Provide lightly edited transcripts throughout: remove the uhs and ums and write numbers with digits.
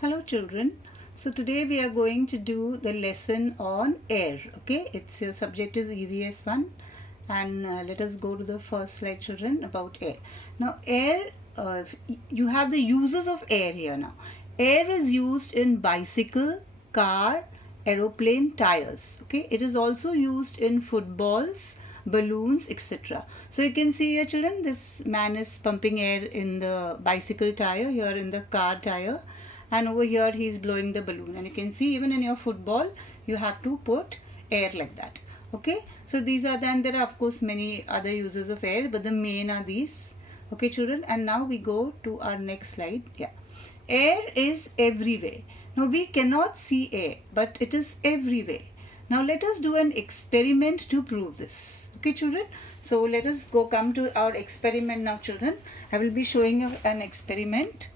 Hello children. So today we are going to do the lesson on air. Okay, it's your subject is EVS 1 and let us go to the first slide children about air. Now air, you have the uses of air here now. Air is used in bicycle, car, aeroplane, tires. Okay, it is also used in footballs, balloons, etc. So you can see here children, this man is pumping air in the bicycle tire, here in the car tire, and over here he is blowing the balloon, and you can see even in your football you have to put air like that. Okay, so these are, then there are of course many other uses of air, but the main are these. Okay children, and now we go to our next slide. Yeah, air is everywhere. Now we cannot see air, but it is everywhere. Now let us do an experiment to prove this. Okay children, so let us come to our experiment now children. I will be showing you an experiment.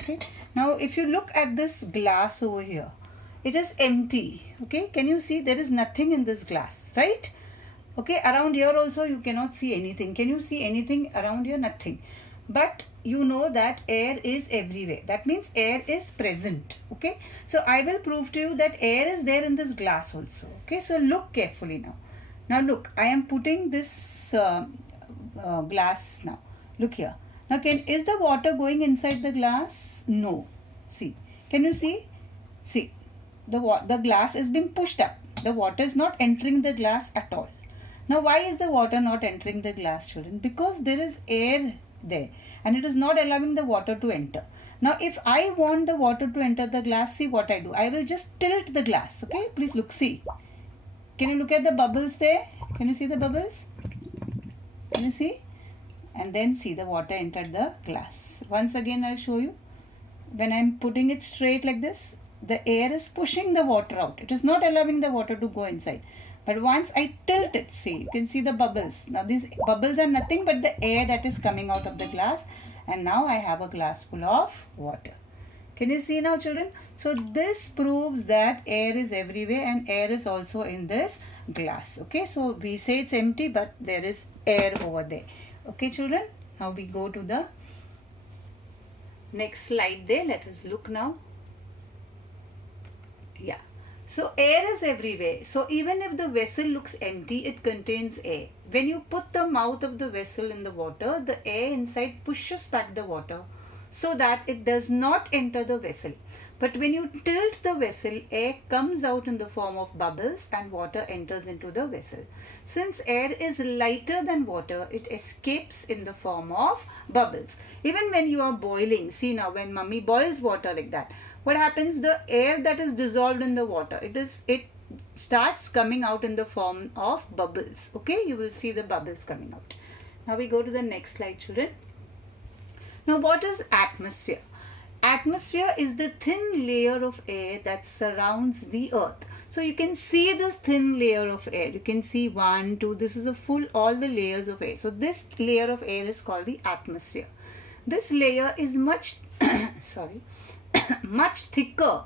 Okay, now if you look at this glass over here, it is empty. Okay, can you see there is nothing in this glass, right? Okay, around here also you cannot see anything. Can you see anything around here? Nothing. But you know that air is everywhere. That means air is present. Okay, so I will prove to you that air is there in this glass also. Okay, so look carefully now. Now look, I am putting this glass now. Look here. Now is the water going inside the glass? No. See, can you see? See, the glass is being pushed up. The water is not entering the glass at all. Now why is the water not entering the glass children? Because there is air there and it is not allowing the water to enter. Now if I want the water to enter the glass, see what I do. I will just tilt the glass. Okay, please look, see. Can you look at the bubbles there? Can you see the bubbles? Can you see? And then see the water entered the glass. Once again I'll show you. When I'm putting it straight like this, the air is pushing the water out. It is not allowing the water to go inside. But once I tilt it, see, you can see the bubbles. Now these bubbles are nothing but the air that is coming out of the glass. And now I have a glass full of water. Can you see now children? So this proves that air is everywhere and air is also in this glass. Okay, so we say it's empty but there is air over there. Okay children, now we go to the next slide there. Let us look now. Yeah, so air is everywhere. So even if the vessel looks empty, it contains air. When you put the mouth of the vessel in the water, the air inside pushes back the water so that it does not enter the vessel. But when you tilt the vessel, air comes out in the form of bubbles and water enters into the vessel. Since air is lighter than water, it escapes in the form of bubbles. Even when you are boiling, see now when mummy boils water like that, what happens? The air that is dissolved in the water, it starts coming out in the form of bubbles. Okay, you will see the bubbles coming out. Now we go to the next slide children. Now what is atmosphere? Atmosphere is the thin layer of air that surrounds the earth. So you can see this thin layer of air. You can see 1, 2, this is a full, all the layers of air. So this layer of air is called the atmosphere. This layer is much, much thicker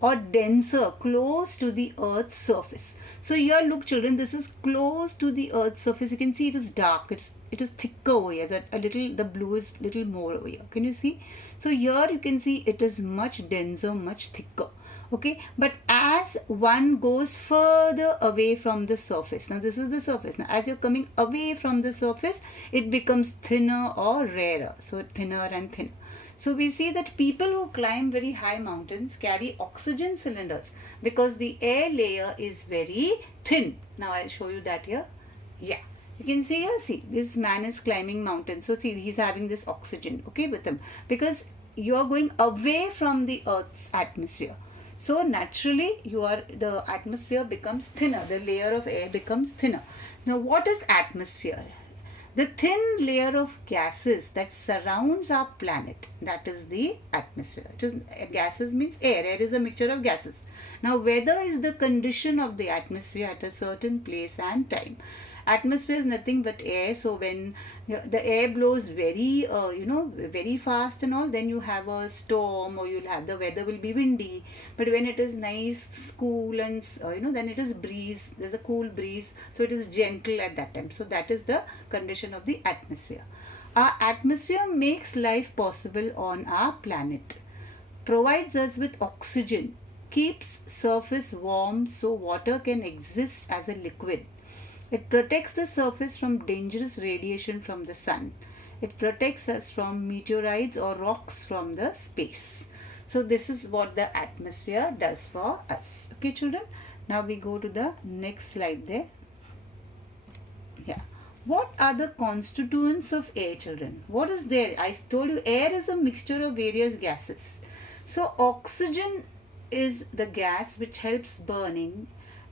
or denser close to the earth's surface. So here look children, this is close to the earth's surface. You can see it is dark, it is thicker over here, that a little, the blue is little more over here. Can you see? So here you can see it is much denser, much thicker. Okay, but as one goes further away from the surface, now this is the surface, now as you're coming away from the surface, it becomes thinner or rarer, so thinner and thinner. So we see that people who climb very high mountains carry oxygen cylinders because the air layer is very thin. Now I'll show you that here. Yeah, you can see here, see this man is climbing mountains. So see, he's having this oxygen, okay, with him, because you are going away from the earth's atmosphere. So naturally the atmosphere becomes thinner, the layer of air becomes thinner. Now what is atmosphere? The thin layer of gases that surrounds our planet, that is the atmosphere. Gases means air. Air is a mixture of gases. Now weather is the condition of the atmosphere at a certain place and time. Atmosphere is nothing but air. So when the air blows very, very fast and all, then you have a storm, or you'll have the weather will be windy. But when it is nice, cool, and then it is breeze. There's a cool breeze, so it is gentle at that time. So that is the condition of the atmosphere. Our atmosphere makes life possible on our planet. provides us with oxygen, keeps surface warm so water can exist as a liquid. It protects the surface from dangerous radiation from the sun. It protects us from meteorites or rocks from the space. So this is what the atmosphere does for us. Okay, children. Now we go to the next slide there. Yeah. What are the constituents of air, children? What is there? I told you air is a mixture of various gases. So oxygen is the gas which helps burning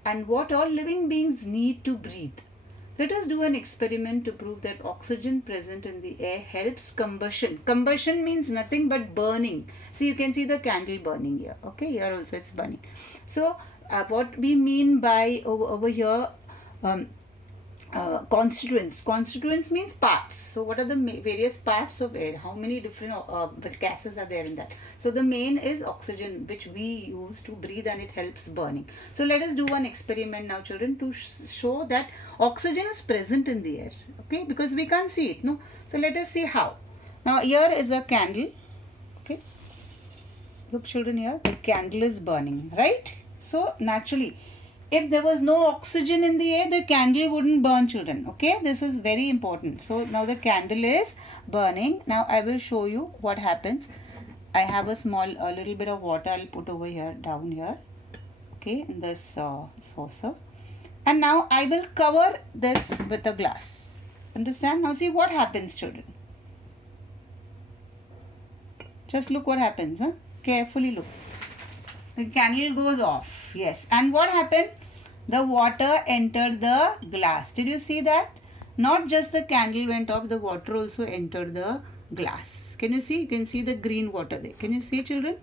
and what all living beings need to breathe. Let us do an experiment to prove that oxygen present in the air helps combustion. Combustion means nothing but burning. So you can see the candle burning here. Okay, here also it's burning. So what we mean by over here, constituents. Constituents means parts. So what are the various parts of air? How many different gases are there in that? So the main is oxygen, which we use to breathe and it helps burning. So let us do one experiment now, children, to show that oxygen is present in the air. Okay, because we can't see it, no? So let us see how. Now here is a candle. Okay, look, children, here the candle is burning, right? So naturally, if there was no oxygen in the air, the candle wouldn't burn, children. Okay, this is very important. So now the candle is burning. Now I will show you what happens. I have a little bit of water I'll put over here, down here. Okay, in this saucer. And now I will cover this with a glass. Understand? Now see what happens, children. Just look what happens. Huh? Carefully look. The candle goes off. Yes. And what happened? The water entered the glass. Did you see that? Not just the candle went off, the water also entered the glass. Can you see? You can see the green water there. Can you see, children?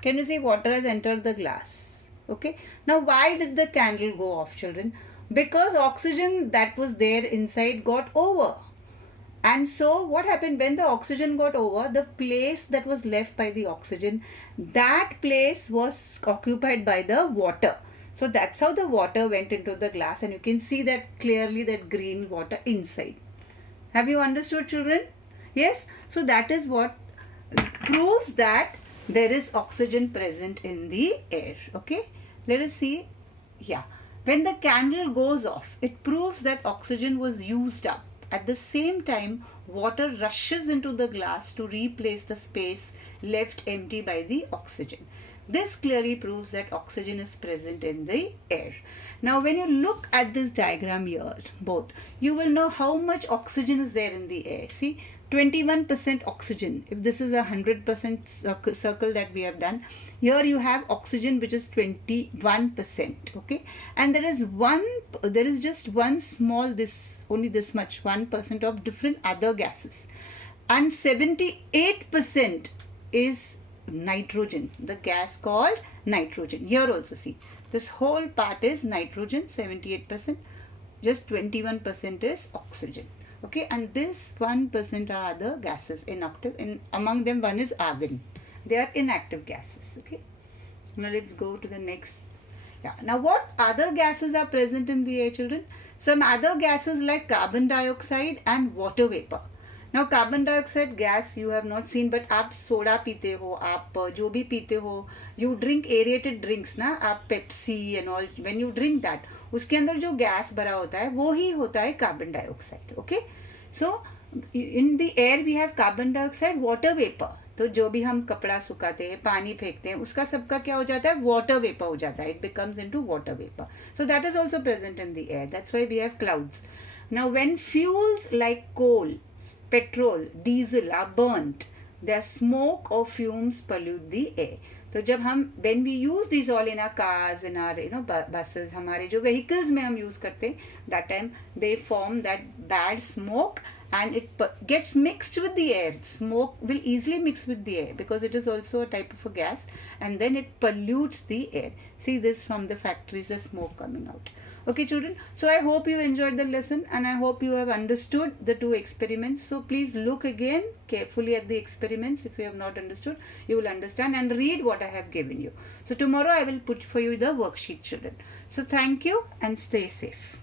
Can you see water has entered the glass? Okay. Now why did the candle go off, children? Because oxygen that was there inside got over. And so what happened when the oxygen got over, the place that was left by the oxygen, that place was occupied by the water. So that's how the water went into the glass and you can see that clearly, that green water inside. Have you understood, children? Yes. So that is what proves that there is oxygen present in the air. Okay. Let us see. Yeah. When the candle goes off, it proves that oxygen was used up. At the same time, water rushes into the glass to replace the space left empty by the oxygen. This clearly proves that oxygen is present in the air. Now, when you look at this diagram here, both, you will know how much oxygen is there in the air. See, 21% oxygen. If this is a 100% circle that we have done, here you have oxygen which is 21%. Okay, and there is just one small, only this much, 1% of different other gases, and 78% is nitrogen, the gas called nitrogen. Here also see, this whole part is nitrogen, 78%, just 21% is oxygen. Okay, and this 1% are other gases, inactive, and among them one is argon. They are inactive gases. Okay, now let's go to the next. Yeah, now what other gases are present in the air, children? Some other gases like carbon dioxide and water vapor. Now carbon dioxide gas you have not seen, but आप soda पीते हो, आप जो भी पीते हो, you drink aerated drinks ना, आप Pepsi and all, when you drink that, उसके अंदर जो गैस भरा होता है वो ही होता है carbon dioxide. Okay, so in the air we have carbon dioxide, water vapor. तो जो भी हम कपड़ा सुखाते हैं, पानी फेंकते हैं, उसका सबका क्या हो जाता है? Water vapor हो जाता है. It becomes into water vapor. So that is also present in the air. That's why we have clouds. Now when fuels like coal, petrol, diesel are burnt, their smoke or fumes pollute the air. तो जब हम when we use these all in our cars, in our buses, हमारे जो vehicles में हम use करते हैं, that time they form that bad smoke and it gets mixed with the air. Smoke will easily mix with the air because it is also a type of a gas, and then it pollutes the air. See this from the factories, the smoke coming out. Okay, children, so I hope you enjoyed the lesson and I hope you have understood the two experiments. So please look again carefully at the experiments. If you have not understood, you will understand, and read what I have given you. So tomorrow I will put for you the worksheet, children. So thank you and stay safe.